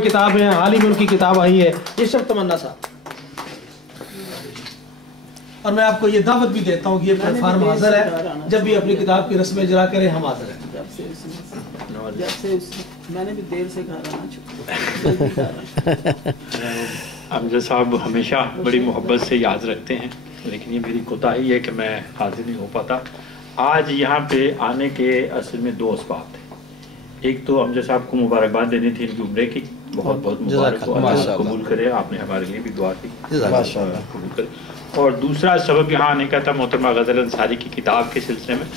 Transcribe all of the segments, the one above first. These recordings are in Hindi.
किताब है, हाल ही में उनकी किताब आई है, ये सब तमन्ना साहब। और मैं आपको ये दावत भी देता हूँ कि ये प्लेटफार्म हाजिर है, जब भी अपनी किताब की रस्में जरा करें हम हाजिर हैं। मैंने भी देर से कहा अमजद साहब हमेशा बड़ी मोहब्बत से याद रखते हैं, लेकिन ये मेरी कोताही है कि मैं हाजिर नहीं हो पाता। आज यहाँ पे आने के असल में दो असबाब थे। एक तो अमजद साहब को मुबारकबाद देनी थी इनकी उम्रे की, बहुत बहुत मुबारक हो, अल्लाह कबूल करे, आपने हमारे लिए भी दुआ की, कबूल करे। और दूसरा सबब यहाँ आने का था मोहतरमा गज़ल अंसारी की किताब के सिलसिले में,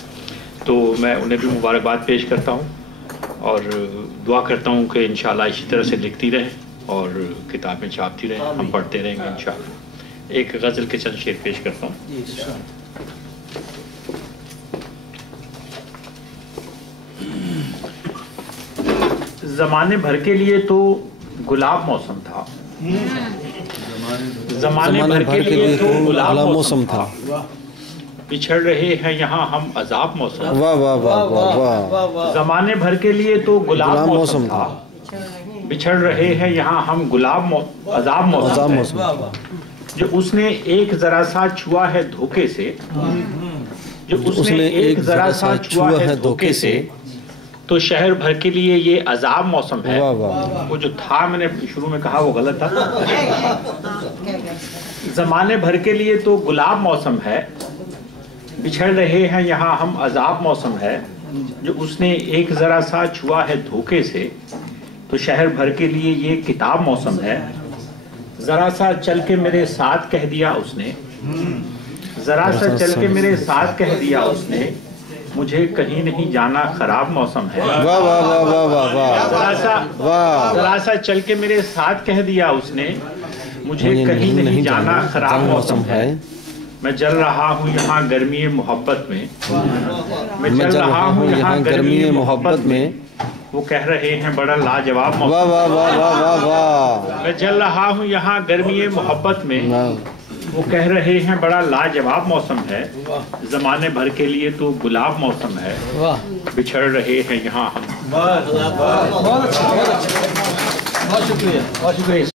तो मैं उन्हें भी मुबारकबाद पेश करता हूँ और दुआ करता हूँ कि इंशाअल्लाह इसी तरह से लिखती रहें और किताबें छापती रहें, हम पढ़ते रहेंगे इंशाअल्लाह। एक गज़ल के चंद शेर पेश करता हूँ। ज़माने भर के लिए तो गुलाब मौसम था, ज़माने भर के लिए तो गुलाब मौसम था, बिछड़ रहे हैं यहाँ हम अजाब मौसम। वाह वाह वाह वाह। ज़माने भर के लिए तो गुलाब मौसम था, बिछड़ रहे हैं यहाँ हम अजाब मौसम। जो उसने एक जरा सा छुआ है धोखे से, जो उसने एक जरा सा छुआ है धोखे से, तो शहर भर के लिए ये अजाब मौसम है। वो जो था मैंने शुरू में कहा वो गलत था। ज़माने भर के लिए तो गुलाब मौसम है, बिछड़ रहे हैं यहाँ हम अजाब मौसम है। जो उसने एक ज़रा सा छुआ है धोखे से, तो शहर भर के लिए ये किताब मौसम है। ज़रा सा चल के मेरे साथ कह दिया उसने, ज़रा सा चल के मेरे साथ कह दिया उसने, मुझे कहीं नहीं जाना खराब मौसम है। वाह वाह वाह वाह वाह वाह। ज़रा सा चल के मेरे साथ कह दिया उसने, मुझे कहीं नहीं जाना खराब मौसम है। मैं जल रहा हूँ यहाँ गर्मी मोहब्बत में, मैं जल रहा हूँ यहाँ गर्मी मोहब्बत में, वो कह रहे हैं बड़ा लाजवाब मौसम। वाह वाह वाह वाह वाह। मैं जल रहा हूँ यहाँ गर्मी मोहब्बत में, वो कह रहे हैं बड़ा लाजवाब मौसम है। ज़माने भर के लिए तो गुलाब मौसम है, बिछड़ रहे हैं यहाँ हम। बहुत शुक्रिया, बहुत शुक्रिया।